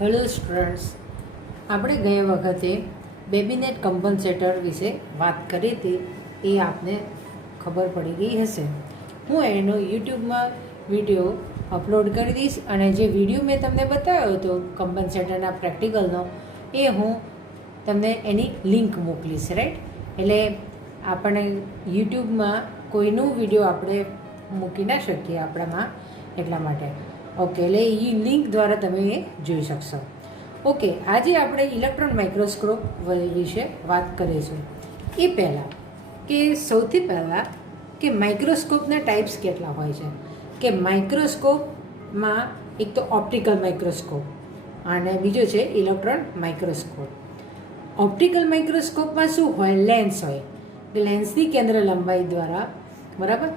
Hello students, આપણે ગયા વખતે બેબીનેટ કમ્પન્સેટર વિશે વાત કરી હતી. એ આપને ખબર પડી ગઈ હશે. હું એનો યુટ્યુબમાં વિડીયો અપલોડ કરી દઈશ અને જે વિડીયો મેં તમને બતાવ્યો હતો કમ્પન્સેટરના પ્રેક્ટિકલનો, એ હું તમને એની લિંક મોકલીશ. રાઈટ, એટલે આપણે યુટ્યુબમાં કોઈનું વિડીયો આપણે મૂકી ના શકીએ આપણામાં, એટલા માટે. ઓકે, એટલે એ લિંક દ્વારા તમે એ જોઈ શકશો. ઓકે, આજે આપણે ઇલેક્ટ્રોન માઇક્રોસ્કોપ વિશે વાત કરીશું. એ પહેલાં કે સૌથી પહેલાં કે માઇક્રોસ્કોપના ટાઈપ્સ કેટલા હોય છે. કે માઇક્રોસ્કોપમાં એક તો ઓપ્ટિકલ માઇક્રોસ્કોપ અને બીજો છે ઇલેક્ટ્રોન માઇક્રોસ્કોપ. ઓપ્ટિકલ માઇક્રોસ્કોપમાં શું હોય? લેન્સ હોય. લેન્સની કેન્દ્ર લંબાઈ દ્વારા, બરાબર.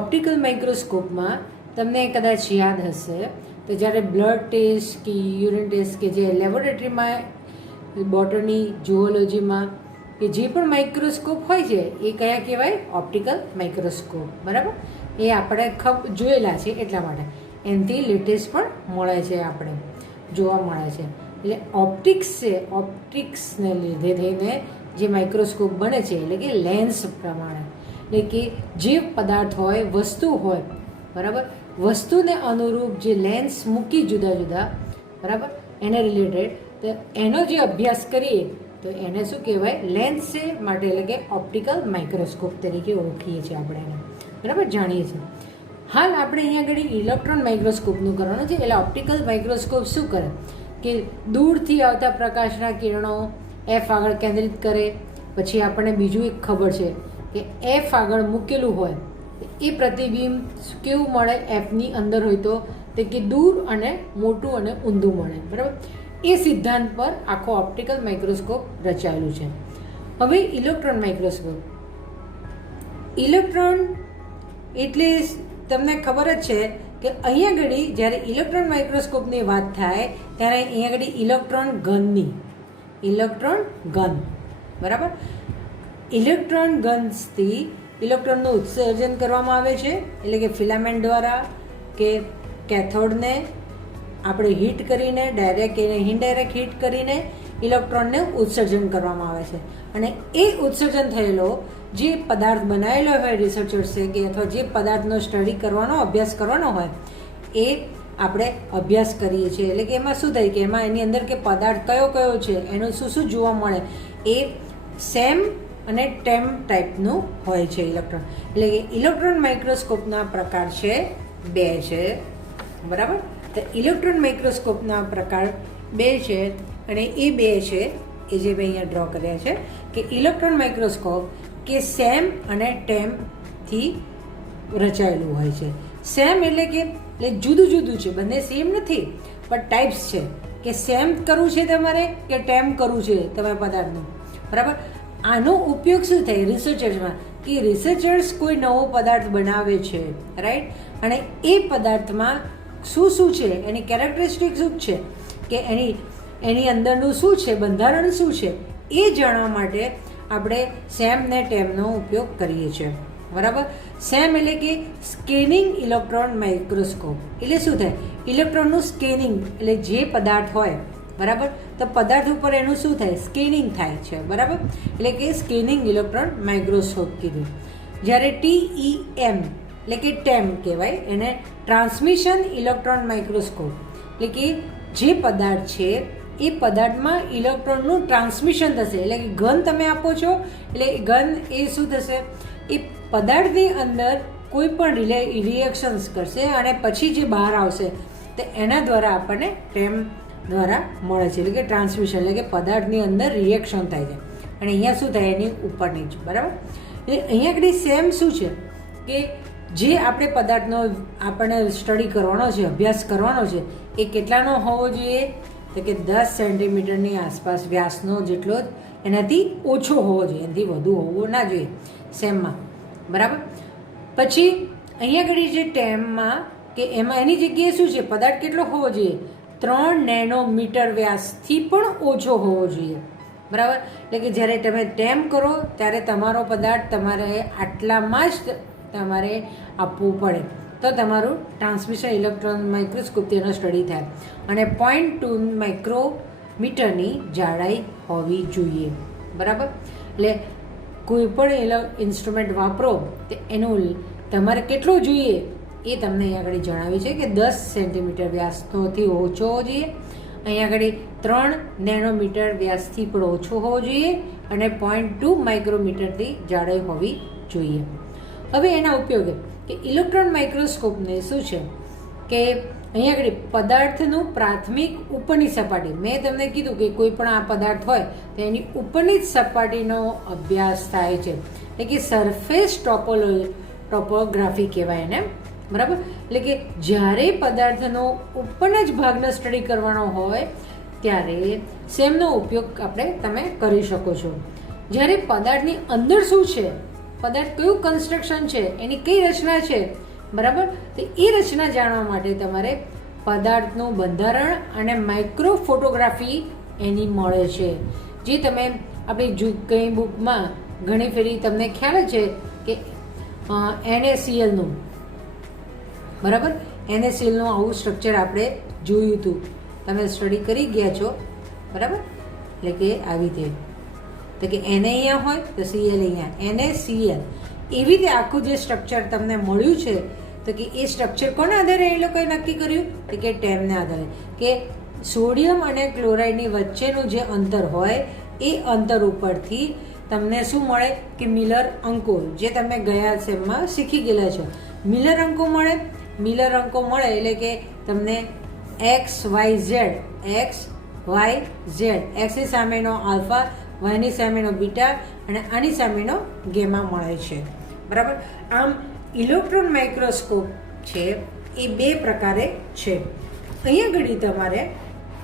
ઓપ્ટિકલ માઇક્રોસ્કોપમાં તમને કદાચ યાદ હશે તો જ્યારે બ્લડ ટેસ્ટ કે યુરિન ટેસ્ટ કે જે લેબોરેટરીમાં, બોટની, ઝુઓલોજીમાં કે જે પણ માઇક્રોસ્કોપ હોય છે એ કયા કહેવાય? ઓપ્ટિકલ માઇક્રોસ્કોપ, બરાબર. એ આપણે જોયેલા છે, એટલા માટે એનાથી લેટેસ્ટ પણ મળે છે, આપણે જોવા મળે છે. એટલે ઓપ્ટિક્સને લીધે થઈને જે માઇક્રોસ્કોપ બને છે, એટલે કે લેન્સ પ્રમાણે, એટલે કે જે પદાર્થ હોય, વસ્તુ હોય, બરાબર, વસ્તુને અનુરૂપ જે લેન્સ મૂકી જુદા જુદા, બરાબર, એને રિલેટેડ, તો એનો જે અભ્યાસ કરીએ તો એને શું કહેવાય? લેન્સ છે માટે, એટલે કે ઓપ્ટિકલ માઇક્રોસ્કોપ તરીકે ઓળખીએ છીએ આપણે એને, બરાબર, જાણીએ છીએ. હાલ આપણે અહીંયા આગળ ઇલેક્ટ્રોન માઇક્રોસ્કોપનું કરવાનું છે. એટલે ઓપ્ટિકલ માઇક્રોસ્કોપ શું કરે કે દૂરથી આવતા પ્રકાશના કિરણો એફ આગળ કેન્દ્રિત કરે. પછી આપણને બીજું એક ખબર છે કે એફ આગળ મૂકેલું હોય એ પ્રતિબિંબ કેવું મળે? એફની અંદર હોય તો તે કે દૂર અને મોટું અને ઊંધું મળે, બરાબર. એ સિદ્ધાંત પર આખો ઓપ્ટિકલ માઇક્રોસ્કોપ રચાયેલું છે. હવે ઇલેક્ટ્રોન માઇક્રોસ્કોપ. ઇલેક્ટ્રોન એટલે તમને ખબર જ છે કે અહીંયા ઘડી જ્યારે ઇલેક્ટ્રોન માઇક્રોસ્કોપની વાત થાય ત્યારે અહીંયા ઘડી ઇલેક્ટ્રોન ગન, બરાબર. ઇલેક્ટ્રોન ગન્સથી ઇલેક્ટ્રોનનું ઉત્સર્જન કરવામાં આવે છે. એટલે કે ફિલામેન્ટ દ્વારા કે કેથોડને આપણે હીટ કરીને, ડાયરેક્ટ કે ઇનડાયરેક્ટ હીટ કરીને ઇલેક્ટ્રોનને ઉત્સર્જન કરવામાં આવે છે. અને એ ઉત્સર્જન થયેલો જે પદાર્થ બનાવેલો હોય રિસર્ચર્સે કે અથવા જે પદાર્થનો સ્ટડી કરવાનો, અભ્યાસ કરવાનો હોય, એ આપણે અભ્યાસ કરીએ છીએ. એટલે કે એમાં શું થાય કે એમાં એની અંદર કે પદાર્થ કયો કયો છે, એનું શું શું જોવા મળે, એ સેમ અને ટેમ ટાઈપનું હોય છે ઇલેક્ટ્રોન. એટલે કે ઇલેક્ટ્રોન માઇક્રોસ્કોપના પ્રકાર છે 2 છે, બરાબર. તો ઇલેક્ટ્રોન માઇક્રોસ્કોપના પ્રકાર 2 છે અને એ 2 છે એ જે મેં અહીંયા ડ્રો કર્યા છે કે ઇલેક્ટ્રોન માઇક્રોસ્કોપ કે સેમ અને ટેમથી રચાયેલું હોય છે. સેમ એટલે કે જુદું જુદું છે, બંને સેમ નથી પણ ટાઈપ્સ છે. કે સેમ કરવું છે તમારે કે ટેમ કરવું છે તમારે પદાર્થનું, બરાબર. આનો ઉપયોગ શું થાય રિસર્ચર્સમાં? કે રિસર્ચર્સ કોઈ નવો પદાર્થ બનાવે છે, રાઈટ, અને એ પદાર્થમાં શું શું છે, એની કેરેક્ટરિસ્ટિક શું છે, કે એની અંદરનું શું છે, બંધારણ શું છે, એ જાણવા માટે આપણે સેમ ને ટેમનો ઉપયોગ કરીએ છીએ, બરાબર. સેમ એટલે કે સ્કેનિંગ ઇલેક્ટ્રોન માઇક્રોસ્કોપ. એટલે શું થાય? ઇલેક્ટ્રોનનું સ્કેનિંગ, એટલે જે પદાર્થ હોય, બરાબર, તો પદાર્થ ઉપર એનું શું થાય? સ્કેનિંગ થાય છે, બરાબર. એટલે કે સ્કેનિંગ ઇલેક્ટ્રોન માઇક્રોસ્કોપ કીધું. જ્યારે TEM એટલે કે ટેમ કહેવાય એને, ટ્રાન્સમિશન ઇલેક્ટ્રોન માઇક્રોસ્કોપ. એટલે કે જે પદાર્થ છે એ પદાર્થમાં ઇલેક્ટ્રોનનું ટ્રાન્સમિશન થશે. એટલે કે ઘન તમે આપો છો, એટલે ઘન એ શું થશે? એ પદાર્થની અંદર કોઈ પણ રિએક્શન્સ કરશે અને પછી જે બહાર આવશે તો એના દ્વારા આપણને ટેમ દ્વારા મળે છે. એટલે કે ટ્રાન્સમિશન, એટલે કે પદાર્થની અંદર રિએક્શન થાય છે અને અહીંયા શું થાય? એની ઉપર નીચે, બરાબર. એટલે અહીંયા આગળ સેમ શું છે કે જે આપણે પદાર્થનો આપણને સ્ટડી કરવાનો છે, અભ્યાસ કરવાનો છે, એ કેટલાનો હોવો જોઈએ? તો કે 10 સેન્ટીમીટરની આસપાસ વ્યાસનો જેટલો જ, એનાથી ઓછો હોવો જોઈએ, એનાથી વધુ હોવો ના જોઈએ સેમમાં, બરાબર. પછી અહીંયા આગળ જે ટેમમાં કે એમાં એની જગ્યાએ શું છે? પદાર્થ કેટલો હોવો જોઈએ? 3 નેનોમીટર વ્યાસથી પણ ઓછો હોવો જોઈએ, બરાબર. એટલે કે જ્યારે તમે ટેમ કરો ત્યારે તમારો પદાર્થ તમારે આટલામાં જ તમારે આપવું પડે. તો તમારું ટ્રાન્સમિશન ઇલેક્ટ્રોન માઇક્રોસ્કોપથી એનો સ્ટડી થાય. અને 0.2 માઇક્રોમીટરની જાડાઈ હોવી જોઈએ. બરાબર. એટલે કોઈ પણ ઇન્સ્ટ્રુમેન્ટ વાપરો તો એનું તમારે કેટલું જોઈએ એ તમને અહીંયા આગળ જણાવ્યું છે કે 10 સેન્ટીમીટર વ્યાસનોથી ઓછો હોવો જોઈએ. અહીંયા આગળ 3 નેનોમીટર વ્યાસથી પણ ઓછો હોવો જોઈએ અને 0.2 માઇક્રોમીટરથી જાડાઈ હોવી જોઈએ. હવે એના ઉપયોગ કે ઇલેક્ટ્રોન માઇક્રોસ્કોપને શું છે કે અહીંયા આગળ પદાર્થનું પ્રાથમિક ઉપરની સપાટી, મેં તમને કીધું કે કોઈ પણ આ પદાર્થ હોય તો એની ઉપરની જ સપાટીનો અભ્યાસ થાય છે, એટલે કે સરફેસ ટોપોગ્રાફી કહેવાય એને. બરાબર. એટલે કે જ્યારે પદાર્થનો ઉપરના જ ભાગનો સ્ટડી કરવાનો હોય ત્યારે સેમનો ઉપયોગ તમે કરી શકો છો. જ્યારે પદાર્થની અંદર શું છે, પદાર્થ કયું કન્સ્ટ્રક્શન છે, એની કઈ રચના છે, બરાબર, તો એ રચના જાણવા માટે તમારે પદાર્થનું બંધારણ અને માઇક્રો ફોટોગ્રાફી એની મળે છે, જે તમે આપણી કઈ બુકમાં ઘણી ફેરી તમને ખ્યાલ છે કે NaClનું, બરાબર, NaClનું આવું સ્ટ્રક્ચર આપણે જોયું હતું, તમે સ્ટડી કરી ગયા છો. બરાબર. એટલે કે આવી રીતે તો કે Na અહીંયા હોય તો Cl અહીંયા, NaCl એવી રીતે આખું જે સ્ટ્રક્ચર તમને મળ્યું છે તો કે એ સ્ટ્રક્ચર કોના આધારે એ લોકોએ નક્કી કર્યું તો કે ટેમને આધારે, કે સોડિયમ અને ક્લોરાઇડની વચ્ચેનું જે અંતર હોય એ અંતર ઉપરથી તમને શું મળે કે મિલર અંકો, જે તમે ગયા સેમમાં શીખી ગયેલા છો. મિલર અંકો મળે. મિલર અંકો મળે એટલે કે તમને XYZ, એક્સની સામેનો આલ્ફા, વાયની સામેનો બીટા અને આની સામેનો ગેમા મળે છે. બરાબર. આમ ઇલેક્ટ્રોન માઇક્રોસ્કોપ છે એ 2 પ્રકારે છે. અહીંયા ઘડી તમારે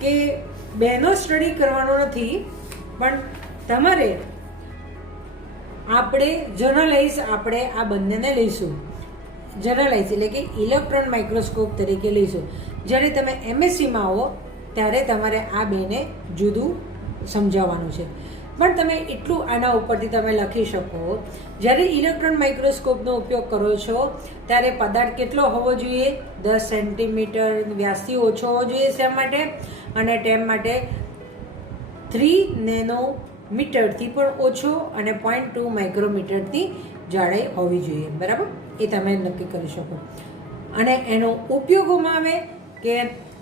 કે બેનો સ્ટડી કરવાનો નથી, પણ તમારે જનરલાઇઝ આપણે આ બંનેને લઈશું. જનરલાઇઝ એટલે કે ઇલેક્ટ્રોન માઇક્રોસ્કોપ તરીકે લઈશું. જ્યારે તમે MSCમાં આવો ત્યારે તમારે આ બેને જુદું સમજાવવાનું છે. પણ તમે એટલું આના ઉપરથી તમે લખી શકો, જ્યારે ઇલેક્ટ્રોન માઇક્રોસ્કોપનો ઉપયોગ કરો છો ત્યારે પદાર્થ કેટલો હોવો જોઈએ, 10 સેન્ટીમીટર વ્યાસથી ઓછો હોવો જોઈએ. શા માટે? અને ટેમ માટે 3 નેનોમીટરથી પણ ઓછો અને 0.2 માઇક્રોમીટરથી જાડાઈ હોવી જોઈએ. બરાબર. એ તમે નક્કી કરી શકો. અને એનો ઉપયોગોમાં આવે કે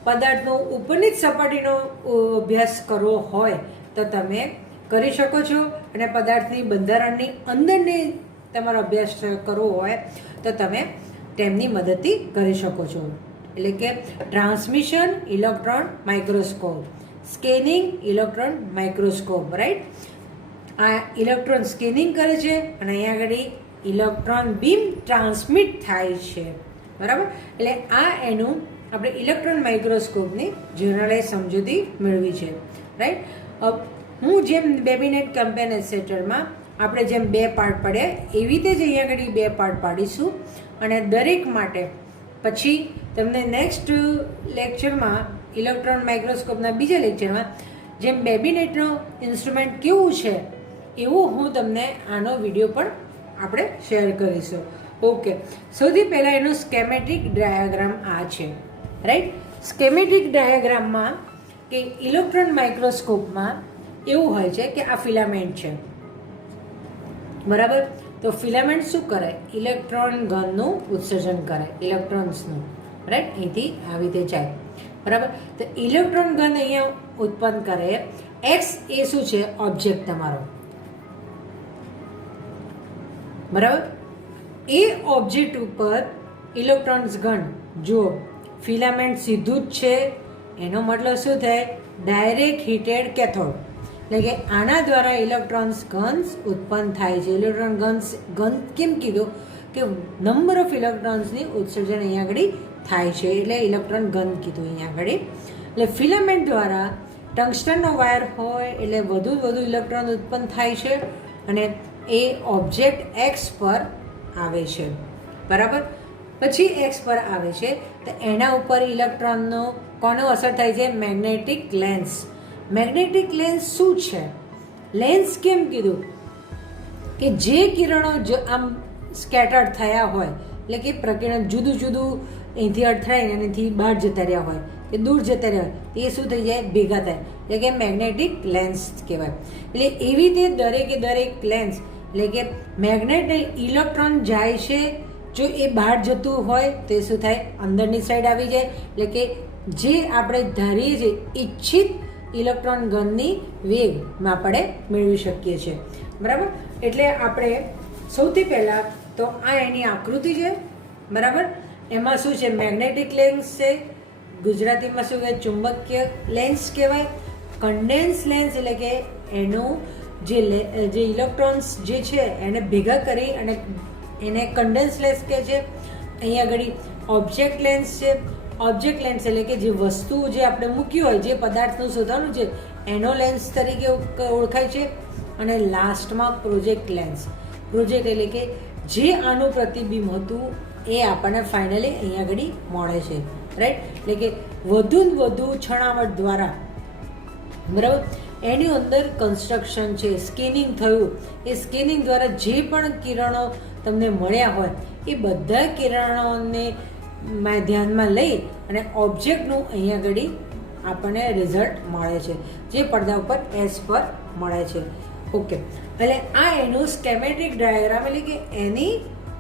પદાર્થનો ઉપરની જ સપાટીનો અભ્યાસ કરવો હોય તો તમે કરી શકો છો, અને પદાર્થની બંધારણની અંદરની તમારો અભ્યાસ કરવો હોય તો તમે તેમની મદદથી કરી શકો છો. એટલે કે transmission electron microscope, scanning electron microscope, right. આ ઇલેક્ટ્રોન સ્કેનિંગ કરે છે અને અહીંયા આગળ ઇલેક્ટ્રોન બીમ ટ્રાન્સમિટ થાય છે. બરાબર. એટલે આ એનું આપણે ઇલેક્ટ્રોન માઇક્રોસ્કોપની જનરલાઇઝ સમજૂતી મેળવી છે, રાઈટ. હું જેમ બેબીનેટ કમ્પેન એટસેટરમાં આપણે જેમ 2 પાર્ટ પાડ્યા એવી રીતે જ અહીંયા આગળ 2 પાર્ટ પાડીશું, અને દરેક માટે પછી તમને નેક્સ્ટ લેક્ચરમાં ઇલેક્ટ્રોન માઇક્રોસ્કોપના બીજા લેક્ચરમાં જેમ બેબીનેટનો ઇન્સ્ટ્રુમેન્ટ કેવું છે એવું હું તમને આનો વિડીયો પણ આપણે શેર કરીશું. ઓકે. સૌથી પહેલાં એનો સ્કેમેટિક ડાયાગ્રામ આ છે, રાઈટ. સ્કેમેટિક ડાયાગ્રામમાં કે ઇલેક્ટ્રોન માઇક્રોસ્કોપમાં એવું હોય છે કે આ ફિલામેન્ટ છે. બરાબર. તો ફિલામેન્ટ શું કરે? ઇલેક્ટ્રોન ગનનું ઉત્સર્જન કરે, ઇલેક્ટ્રોન્સનું, રાઈટ. અહીંથી આવી રીતે જાય. બરાબર. તો ઇલેક્ટ્રોન ગન અહીંયા ઉત્પન્ન કરે. એક્સ એ શું છે? ઓબ્જેક્ટ તમારો. બરાબર. એ ઓબ્જેક્ટ ઉપર ઇલેક્ટ્રોન્સ ગન, જો ફિલામેન્ટ સીધું જ છે એનો મતલબ શું થાય? Direct heated cathode. એટલે કે આના દ્વારા ઇલેક્ટ્રોન્સ ગન્સ ઉત્પન્ન થાય છે. ઇલેક્ટ્રોન ગન કેમ કીધું? કે નંબર ઓફ ઇલેક્ટ્રોન્સની ઉત્સર્જન અહીંયા આગળ થાય છે, એટલે ઇલેક્ટ્રોન ગન કીધું અહીંયા આગળ. એટલે ફિલામેન્ટ દ્વારા ટંગસ્ટનનો વાયર હોય એટલે વધુ ઇલેક્ટ્રોન ઉત્પન્ન થાય છે અને એ ઓબ્જેક્ટ એક્સ પર આવે છે. બરાબર. પછી એક્સ પર આવે છે તો એના ઉપર ઇલેક્ટ્રોનનો કોનો અસર થાય છે? Magnetic lens. મેગ્નેટિક લેન્સ શું છે? લેન્સ કેમ કીધું? કે જે કિરણો આમ સ્કેટર્ડ થયા હોય, એટલે કે પ્રકિરણ જુદું જુદું અહીંથી અથડાઈને એનાથી બહાર જતા રહ્યા હોય કે દૂર જતા રહ્યા હોય એ શું થઈ જાય, ભેગા થાય, એટલે કે મેગ્નેટિક લેન્સ કહેવાય. એટલે એવી રીતે દરેકે દરેક લેન્સ એટલે કે મેગ્નેટ ઇલેક્ટ્રોન જાય છે, જો એ બહાર જતું હોય તો એ શું થાય, અંદરની સાઈડ આવી જાય. એટલે કે જે આપણે ધારીએ છીએ ઈચ્છિત ઇલેક્ટ્રોન ગનની વેગમાં આપણે મેળવી શકીએ છીએ. બરાબર. એટલે આપણે સૌથી પહેલાં તો આ એની આકૃતિ છે. બરાબર. એમાં શું છે, મેગ્નેટિક લેન્સ છે, ગુજરાતીમાં શું કહેવાય, ચુંબકીય લેન્સ કહેવાય. કન્ડેન્સ લેન્સ એટલે કે એનું જે ઇલેક્ટ્રોન્સ જે છે એને ભેગા કરી અને એને કન્ડેન્સ લેન્સ કહે છે. અહીંયા આગળ ઓબ્જેક્ટ લેન્સ છે. ઓબ્જેક્ટ લેન્સ એટલે કે જે વસ્તુ જે આપણે મૂકી હોય, જે પદાર્થનું શોધવાનું છે એનો લેન્સ તરીકે ઓળખાય છે. અને લાસ્ટમાં પ્રોજેક્ટ લેન્સ. પ્રોજેક્ટ એટલે કે જે આનું પ્રતિબિંબ હતું એ આપણને ફાઇનલી અહીંયા આગળ મળે છે. રાઈટ. એટલે કે વધુ ને વધુ છણાવટ દ્વારા, બરાબર, એની અંદર કન્સ્ટ્રક્શન છે, સ્કેનિંગ થયું, એ સ્કેનિંગ દ્વારા જે પણ કિરણો તમને મળ્યા હોય એ બધા કિરણોને ધ્યાનમાં લઈ અને ઓબ્જેક્ટનું અહીંયા આગળ આપણને રિઝલ્ટ મળે છે, જે પડદા ઉપર એસ પર મળે છે. ઓકે. એટલે આ એનું સ્કેમેટિક ડાયાગ્રામ એટલે કે એની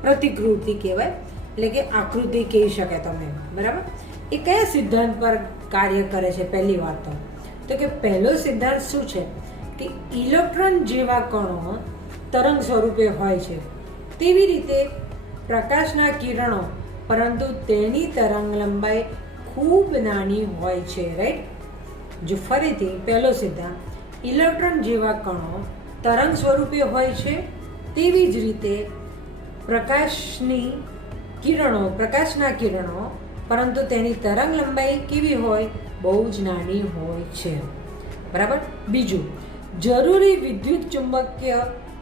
પ્રતિકૃતિ કહેવાય, એટલે કે આકૃતિ કહી શકે તમે. બરાબર. એ કયા સિદ્ધાંત પર કાર્ય કરે છે? પહેલી વાત તો કે પહેલો સિદ્ધાંત શું છે કે ઇલેક્ટ્રોન જેવા કણો તરંગ સ્વરૂપે હોય છે, તેવી રીતે પ્રકાશના કિરણો, પરંતુ તેની તરંગ લંબાઈ ખૂબ નાની હોય છે. રાઈટ. જો ફરીથી પહેલો સિદ્ધાંત, ઇલેક્ટ્રોન જેવા કણો તરંગ સ્વરૂપે હોય છે, તેવી જ રીતે પ્રકાશના કિરણો, પરંતુ તેની તરંગ લંબાઈ કેવી હોય, બહુ જ નાની હોય છે. બરાબર. બીજું, જરૂરી વિદ્યુત ચુંબકીય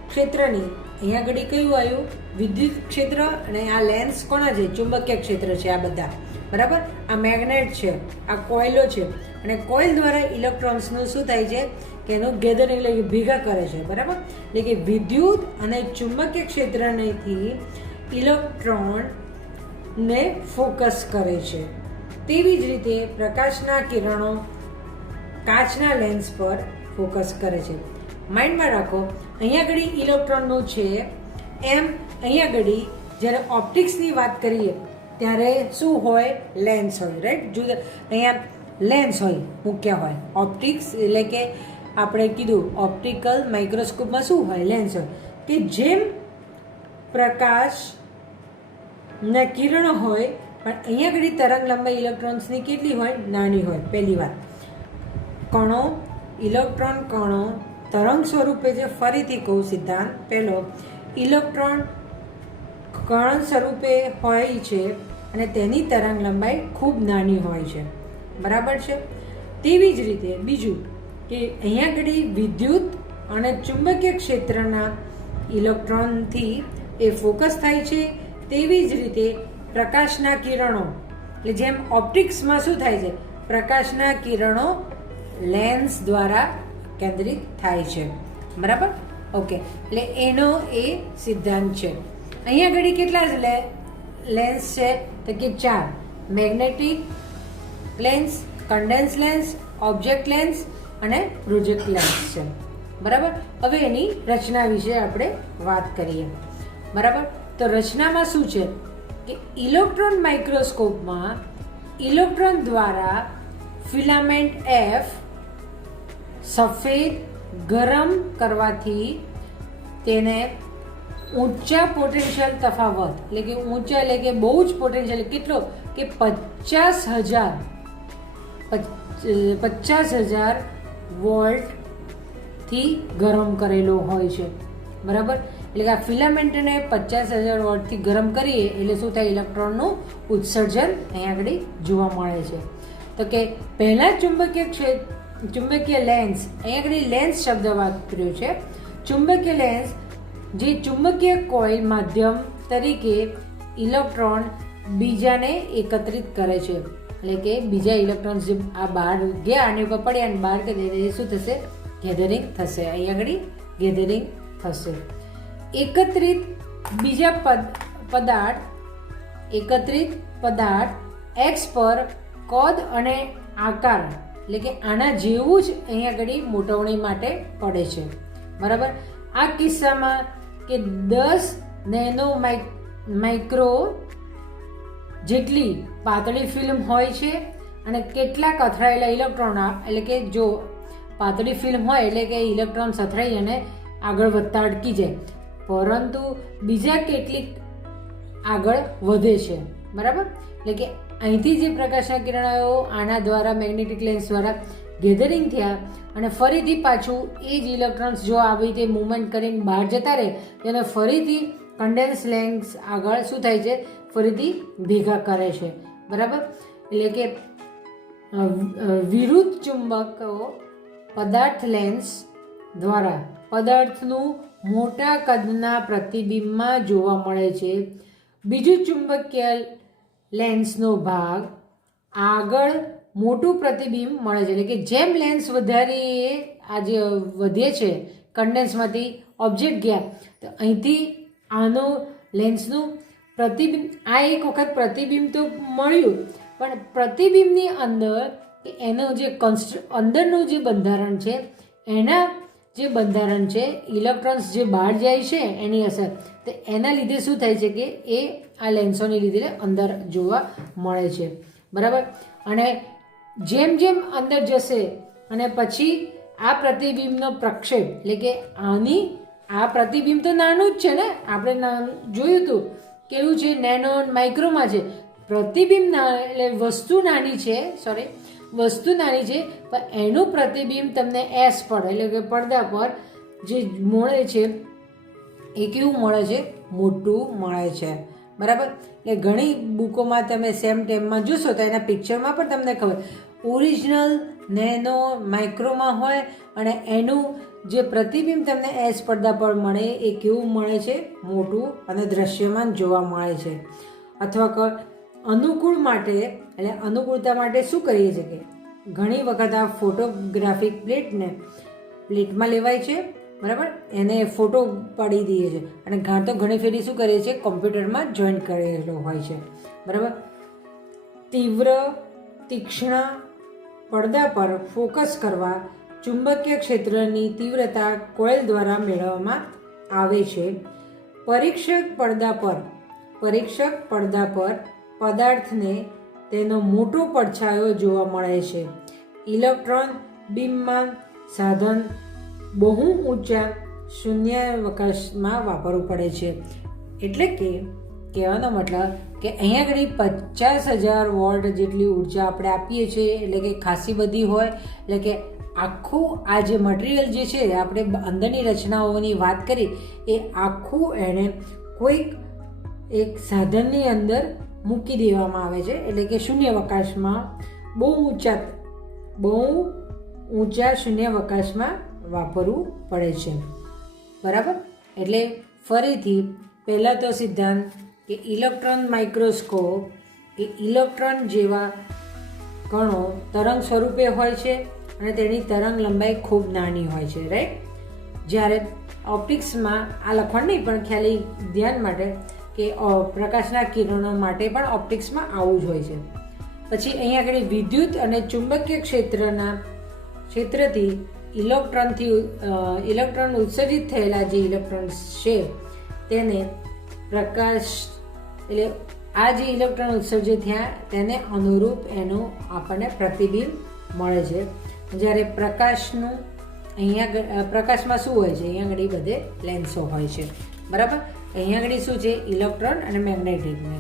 ક્ષેત્રની, અહીંયા આગળ કયું આવ્યું, વિદ્યુત ક્ષેત્ર, અને આ લેન્સ કોના છે, ચુંબકીય ક્ષેત્ર છે આ બધા. બરાબર. આ મેગ્નેટ છે, આ કોઇલો છે, અને કોઇલ દ્વારા ઇલેક્ટ્રોન્સનું શું થાય છે કે એનું ગેધરિંગ એટલે કે ભેગા કરે છે. બરાબર. એટલે કે વિદ્યુત અને ચુંબકીય ક્ષેત્રથી ઇલેક્ટ્રોનને ફોકસ કરે છે. તેવી જ રીતે પ્રકાશના કિરણો કાચના લેન્સ પર ફોકસ કરે છે. માઇન્ડમાં રાખો, અહીંયા આગળ ઇલેક્ટ્રોનનું છે, એમ અહીંયા આગળ જ્યારે ઓપ્ટિક્સની વાત કરીએ ત્યારે શું હોય, લેન્સ હોય. રાઈટ. જુદા અહીંયા લેન્સ હોય, મુખ્ય હોય. ઓપ્ટિક્સ એટલે કે આપણે કીધું ઓપ્ટિકલ માઇક્રોસ્કોપમાં શું હોય, લેન્સ હોય, કે જેમ પ્રકાશના કિરણો હોય, પણ અહીંયા આગળ તરંગ લંબાઈ ઇલેક્ટ્રોન્સની કેટલી હોય, નાની હોય. પહેલી વાત, ઇલેક્ટ્રોન કણો તરંગ સ્વરૂપે છે. ફરીથી કહું સિદ્ધાંત પહેલો, ઇલેક્ટ્રોન કણ સ્વરૂપે હોય છે અને તેની તરંગ લંબાઈ ખૂબ નાની હોય છે. બરાબર છે. તેવી જ રીતે બીજું કે અહીંયા આગળ વિદ્યુત અને ચુંબકીય ક્ષેત્રના ઇલેક્ટ્રોનથી એ ફોકસ થાય છે. તેવી જ રીતે પ્રકાશના કિરણો, એટલે જેમ ઓપ્ટિક્સમાં શું થાય છે, પ્રકાશના કિરણો લેન્સ દ્વારા કેન્દ્રિત થાય છે. બરાબર. ઓકે. એટલે એનો એ સિદ્ધાંત છે. અહીંયા આગળ કેટલા લેન્સ છે તો કે 4. Magnetic lens, condense lens, object lens અને પ્રોજેક્ટ લેન્સ છે. બરાબર. હવે એની રચના વિશે આપણે વાત કરીએ. બરાબર. તો રચનામાં શું છે કે ઇલેક્ટ્રોન માઇક્રોસ્કોપમાં ઇલેક્ટ્રોન દ્વારા ફિલામેન્ટ એફ સફેદ ગરમ કરવાથી તેને ઊંચા પોટેન્શિયલ તફાવત, એટલે કે ઊંચા એટલે કે બહુ જ પોટેન્શિયલ, કેટલો કે 50,000 વોલ્ટથી ગરમ કરેલો હોય છે. બરાબર. એટલે કે આ ફિલામેન્ટને 50,000 વોલ્ટથી ગરમ કરીએ એટલે શું થાય, ઇલેક્ટ્રોનનું ઉત્સર્જન અહીંયા આગળ જોવા મળે છે. તો કે પહેલા ચુંબકીય લેન્સ, અહીંયા આગળ લેન્સ શબ્દ વાપર્યો છે. ચુંબકીય લેન્સ જે ચુંબકીય કોઇલ માધ્યમ તરીકે ઇલેક્ટ્રોન બીજાને એકત્રિત કરે છે. એટલે કે બીજા ઇલેક્ટ્રોન્સ જે આ બહાર ગયા આની ઉપર પડ્યા અને બહાર કરી શું થશે, ગેધરિંગ થશે. અહીંયા આગળ ગેધરિંગ થશે. એકત્રિત બીજા પદાર્થ એકત્રિત પદાર્થ એક્સ પર કદ અને આકાર એટલે કે આના જેવું જ અહીંયા આગળ મોટવણી માટે પડે છે, બરાબર. આ કિસ્સામાં કે 10 નેનો માઇક્રો જેટલી પાતળી ફિલ્મ હોય છે અને કેટલાક અથડાયેલા ઇલેક્ટ્રોન, એટલે કે જો પાતળી ફિલ્મ હોય એટલે કે ઇલેક્ટ્રોન્સ અથડાઈ અને આગળ વધતા અટકી જાય, પરંતુ બીજા કેટલીક આગળ વધે છે, બરાબર. એટલે કે અહીંથી જે પ્રકાશના કિરણો આના દ્વારા મેગ્નેટિક લેન્સ દ્વારા ગેધરિંગ થયા અને ફરીથી પાછું એ જ ઇલેક્ટ્રોન્સ જો આવી રીતે મૂવમેન્ટ કરીને બહાર જતા રહે તેને ફરીથી કન્ડેન્સ લેન્સ આગળ શું થાય છે, ફરીથી ભેગા કરે છે, બરાબર. એટલે કે વિરુદ્ધ ચુંબકો પદાર્થ લેન્સ દ્વારા પદાર્થનું મોટા કદના પ્રતિબિંબમાં જોવા મળે છે. બીજું ચુંબકીય લેન્સનો ભાગ આગળ મોટું પ્રતિબિંબ મળે છે, એટલે કે જેમ લેન્સ વધારીએ આ જે વધે છે કન્ડેન્સમાંથી ઓબ્જેક્ટ ગયા તો અહીંથી આનું લેન્સનું પ્રતિબિંબ, આ એક વખત પ્રતિબિંબ તો મળ્યું, પણ પ્રતિબિંબની અંદર એનું જે અંદરનું જે બંધારણ છે એના જે બંધારણ છે ઇલેક્ટ્રોન્સ જે બહાર જાય છે એની અસર, તો એના લીધે શું થાય છે કે એ આ લેન્સોને લીધે અંદર જોવા મળે છે, બરાબર. અને જેમ જેમ અંદર જશે અને પછી આ પ્રતિબિંબનો પ્રક્ષેપ, એટલે કે આ પ્રતિબિંબ તો નાનું જ છે ને, આપણે જોયું હતું કેવું છે, નેનો માઇક્રોમાં છે. પ્રતિબિંબ એટલે વસ્તુ નાની છે, પણ એનું પ્રતિબિંબ તમને એસ પર એટલે કે પડદા પર જે મળે છે એ કેવું મળે છે, મોટું મળે છે, બરાબર. એટલે ઘણી બુકોમાં તમે સેમ ટાઈમમાં જોશો તો એના પિક્ચરમાં પણ તમને ખબર ઓરિજિનલ નેનો માઇક્રોમાં હોય અને એનું જે પ્રતિબિંબ તમને એસ પડદા પર મળે એ કેવું મળે છે, મોટું અને દ્રશ્યમાન જોવા મળે છે. અથવા અનુકૂળ માટે એટલે અનુકૂળતા માટે શું કરીએ છીએ કે ઘણી વખત આ ફોટોગ્રાફિક પ્લેટમાં લેવાય છે, બરાબર, એને ફોટો પાડી દઈએ છીએ અને તો ઘણી ફેરી શું કરીએ છીએ કોમ્પ્યુટરમાં જોઈન્ટ કરેલો હોય છે, બરાબર. તીક્ષ્ણ પડદા પર ફોકસ કરવા ચુંબકીય ક્ષેત્રની તીવ્રતા કોઇલ દ્વારા મેળવવામાં આવે છે. પરીક્ષક પડદા પર પદાર્થને તેનો મોટો પડછાયો જોવા મળે છે. ઇલેક્ટ્રોન બીમમાં સાધન બહુ ઊંચા શૂન્યાવકાશમાં વાપરવું પડે છે. એટલે કે કહેવાનો મતલબ કે અહીંયા આગળ 50,000 વોલ્ટ જેટલી ઉર્જા આપણે આપીએ છીએ, એટલે કે ખાસી બધી હોય. એટલે કે આખું આ જે મટીરિયલ જે છે આપણે અંદરની રચનાઓની વાત કરી એ આખું એને કોઈક એક સાધનની અંદર મૂકી દેવામાં આવે છે, એટલે કે શૂન્યાવકાશમાં બહુ ઊંચા શૂન્યાવકાશમાં વાપરવું પડે છે, બરાબર. એટલે ફરીથી પહેલાં તો સિદ્ધાંત કે ઇલેક્ટ્રોન માઇક્રોસ્કોપ કે ઇલેક્ટ્રોન જેવા કણો તરંગ સ્વરૂપે હોય છે અને તેની તરંગ લંબાઈ ખૂબ નાની હોય છે, રાઈટ. જ્યારે ઓપ્ટિક્સમાં આ લખણ નહીં પણ ખ્યાલી ધ્યાન માટે કે પ્રકાશના કિરણો માટે પણ ઓપ્ટિક્સમાં આવું જ હોય છે. પછી અહીંયા આગળ વિદ્યુત અને ચુંબકીય ક્ષેત્રથી ઇલેક્ટ્રોન ઉત્સર્જિત થયેલા જે ઇલેક્ટ્રોન્સ છે તેને પ્રકાશ એટલે આ જે ઇલેક્ટ્રોન ઉત્સર્જિત થયા તેને અનુરૂપ એનું આપણને પ્રતિબિંબ મળે છે. જ્યારે પ્રકાશમાં શું હોય છે, અહીંયા આગળ બધે લેન્સો હોય છે, બરાબર. અહીંયા આગળ શું છે, ઇલેક્ટ્રોન અને મેગ્નેટિકને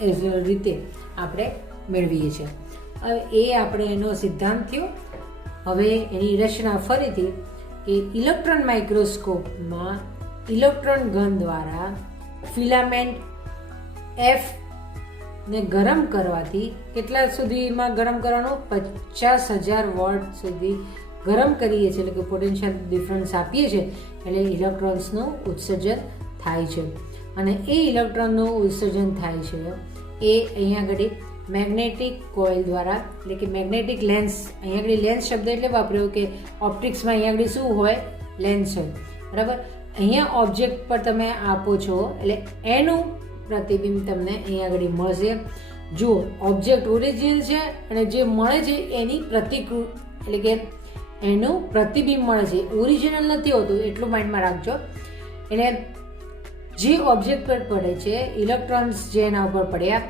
એ રીતે આપણે મેળવીએ છીએ. હવે એ આપણે એનો સિદ્ધાંત થયો. હવે એની રચના ફરીથી કે ઇલેક્ટ્રોન માઇક્રોસ્કોપમાં ઇલેક્ટ્રોન ગન દ્વારા ફિલામેન્ટ ને ગરમ કરવાથી કેટલા સુધીમાં ગરમ કરવાનું, 50,000 વોલ્ટ સુધી ગરમ કરીએ છીએ, એટલે કે પોટેન્શિયલ ડિફરન્સ આપીએ છીએ એટલે ઇલેક્ટ્રોન્સનું ઉત્સર્જન થાય છે. અને એ ઇલેક્ટ્રોનનું ઉત્સર્જન થાય છે એ અહીંયા આગળ મેગ્નેટિક કોઇલ દ્વારા, એટલે કે મેગ્નેટિક લેન્સ, અહીંયા આગળ લેન્સ શબ્દ એટલે વાપર્યો કે ઓપ્ટિક્સમાં અહીંયા આગળ શું હોય, લેન્સ હોય, બરાબર. અહીંયા ઓબ્જેક્ટ પર તમે આપો છો એટલે એનું પ્રતિબિંબ તમને અહીંયા આગળ મળશે. જો ઓબ્જેક્ટ ઓરિજિનલ છે અને જે મળે છે એની એટલે કે એનું પ્રતિબિંબ મળે છે, ઓરિજિનલ નથી હોતું, એટલું માઇન્ડમાં રાખજો. એટલે જે ઓબ્જેક્ટ પર પડે છે ઇલેક્ટ્રોન્સ જે એના ઉપર પડ્યા,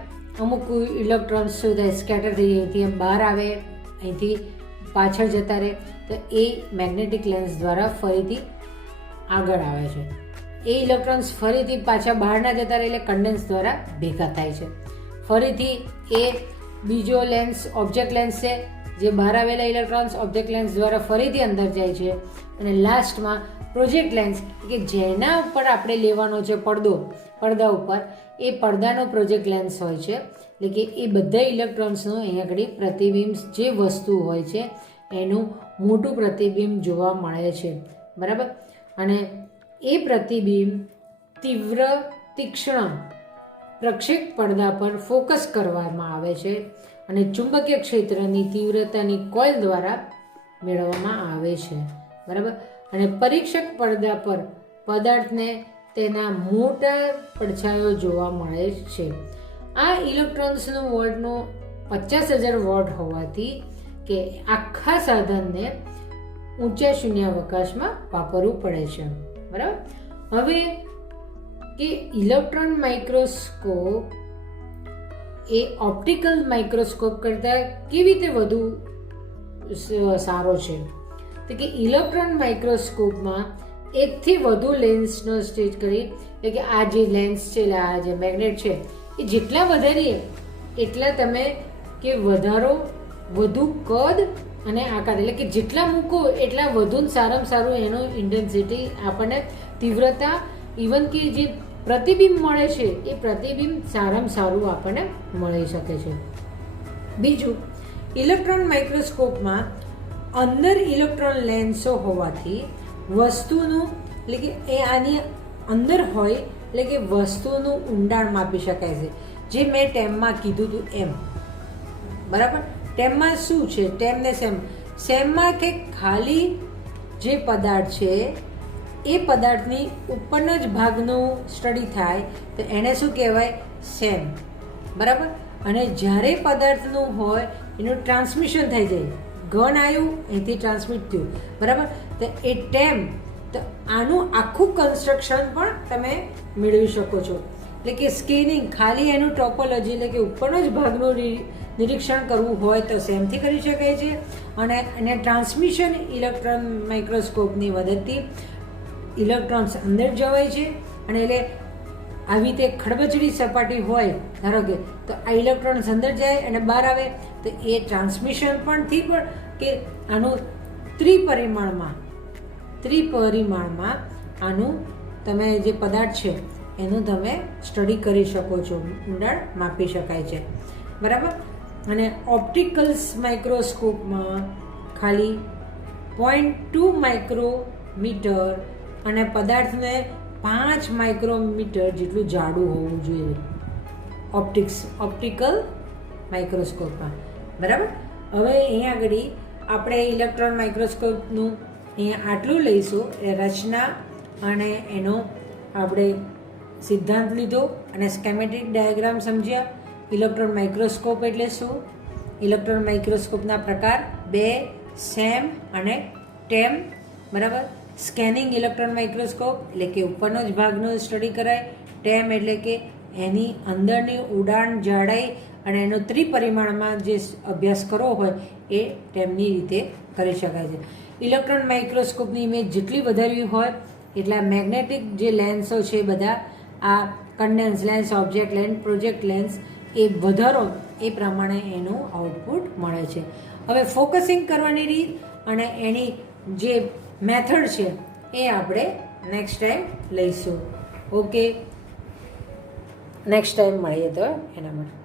અમુક ઇલેક્ટ્રોન્સ શું થાય સ્કેટર થઈ અહીંથી બહાર આવે, અહીંથી પાછળ જતા રહે, તો એ મેગ્નેટિક લેન્સ દ્વારા ફરીથી આગળ આવે છે. એ ઇલેક્ટ્રોન્સ ફરીથી પાછા બહાર ના જતા રહે એટલે કન્ડેન્સ દ્વારા ભેગા થાય છે. ફરીથી એ બીજો લેન્સ ઓબ્જેક્ટ લેન્સ છે, જે બહાર આવેલા ઇલેક્ટ્રોન્સ ઓબ્જેક્ટ લેન્સ દ્વારા ફરીથી અંદર જાય છે. અને લાસ્ટમાં પ્રોજેક્ટ લેન્સ કે જેના ઉપર આપણે લેવાનો છે પડદા ઉપર, એ પડદાનો પ્રોજેક્ટ લેન્સ હોય છે. એટલે કે એ બધા ઇલેક્ટ્રોન્સનું અહીંયા આગળ પ્રતિબિંબ જે વસ્તુ હોય છે એનું મોટું પ્રતિબિંબ જોવા મળે છે, બરાબર. અને એ પ્રતિબિંબ તીવ્ર તીક્ષ્ણ પ્રક્ષેપ પડદા પર ફોકસ કરવામાં આવે છે અને ચુંબકીય ક્ષેત્રની તીવ્રતાની કોઇલ દ્વારા મેળવવામાં આવે છે, બરાબર. અને પરીક્ષક પડદા પર પદાર્થને તેના મોટા પડછાયો જોવા મળે છે. આ ઇલેક્ટ્રોન્સનું વોલ્ટનું 50,000 વોટ હોવાથી કે આખા સાધનને ઊંચા શૂન્યાવકાશમાં વાપરવું પડે છે, બરાબર. હવે કે ઇલેક્ટ્રોન માઇક્રોસ્કોપ એ ઓપ્ટિકલ માઇક્રોસ્કોપ કરતાં કેવી રીતે વધુ સારો છે, તો કે ઇલેક્ટ્રોન માઇક્રોસ્કોપમાં એકથી વધુ લેન્સનો સ્ટેજ કરી, એટલે કે આ જે લેન્સ છે, આ જે મેગ્નેટ છે, એ જેટલા વધારીએ એટલા તમે કે વધુ કદ અને આકાર, એટલે કે જેટલા મૂકો એટલા વધુ સારામાં સારું એનું ઇન્ટેન્સિટી આપણને તીવ્રતા, ઇવન કે જે પ્રતિબિંબ મળે છે એ પ્રતિબિંબ સારામાં સારું આપણને મળી શકે છે. બીજું, ઇલેક્ટ્રોન માઇક્રોસ્કોપમાં અંદર ઇલેક્ટ્રોન લેન્સો હોવાથી વસ્તુનું એટલે કે એ આની અંદર હોય એટલે કે વસ્તુનું ઊંડાણ માપી શકાય છે, જે મેં ટેમમાં કીધું હતું એમ, બરાબર. ટેમમાં શું છે, ટેમ ને સેમમાં કે ખાલી જે પદાર્થ છે એ પદાર્થની ઉપરના જ ભાગનું સ્ટડી થાય તો એને શું કહેવાય, સેમ, બરાબર. અને જ્યારે પદાર્થનું હોય એનું ટ્રાન્સમિશન થઈ જાય, ઘન આવ્યું અહીંથી ટ્રાન્સમિટ થયું, બરાબર, તો એ ટેમ. તો આનું આખું કન્સ્ટ્રક્શન પણ તમે મેળવી શકો છો. એટલે કે સ્કેનિંગ ખાલી એનું ટોપોલોજી એટલે કે ઉપરનો જ ભાગનું નિરીક્ષણ કરવું હોય તો સેમથી કરી શકાય છે. અને એને ટ્રાન્સમિશન ઇલેક્ટ્રોન માઇક્રોસ્કોપની મદદથી ઇલેક્ટ્રોન્સ અંદર જવાય છે. અને એટલે આવી રીતે ખડબચડી સપાટી હોય ધારો કે, તો આ ઇલેક્ટ્રોન્સ અંદર જાય અને બહાર આવે, તો એ ટ્રાન્સમિશન પણ કે આનું ત્રિપરિમાણમાં આનું તમે જે પદાર્થ છે એનું તમે સ્ટડી કરી શકો છો, ઊંડાણ માપી શકાય છે, બરાબર. અને ઓપ્ટિકલ્સ માઇક્રોસ્કોપમાં ખાલી 0.2 માઇક્રોમીટર અને પદાર્થને 5 માઇક્રોમીટર જેટલું જાડું હોવું જોઈએ ઓપ્ટિકલ માઇક્રોસ્કોપમાં, બરાબર. હવે અહીંયા આગળ આપણે ઇલેક્ટ્રોન માઇક્રોસ્કોપનું અહીંયા આટલું લઈશું. એ રચના અને એનો આપણે સિદ્ધાંત લીધો અને સ્કેમેટિક ડાયાગ્રામ સમજ્યા. ઇલેક્ટ્રોન માઇક્રોસ્કોપ એટલે શું, ઇલેક્ટ્રોન માઇક્રોસ્કોપના પ્રકાર 2, સેમ અને ટેમ, બરાબર. સ્કેનિંગ ઇલેક્ટ્રોન માઇક્રોસ્કોપ એટલે કે ઉપરનો જ ભાગનો સ્ટડી કરાય. ટેમ એટલે કે એની અંદરની ઉડાણ, જાડાઈ અને એનો ત્રિપરિમાણમાં જે અભ્યાસ કરવો હોય એ ટેમની રીતે કરી શકાય છે. ઇલેક્ટ્રોન માઇક્રોસ્કોપની ઇમેજ જેટલી વધારવી હોય એટલા મેગ્નેટિક જે લેન્સો છે બધા, આ condense lens, object lens, project lens, એ વધારો એ પ્રમાણે એનું આઉટપુટ મળે છે. હવે ફોકસિંગ કરવાની રીત અને એની જે મેથડ છે એ આપણે નેક્સ્ટ ટાઈમ લઈશું. ઓકે, નેક્સ્ટ ટાઈમ મળીએ તો એના માટે.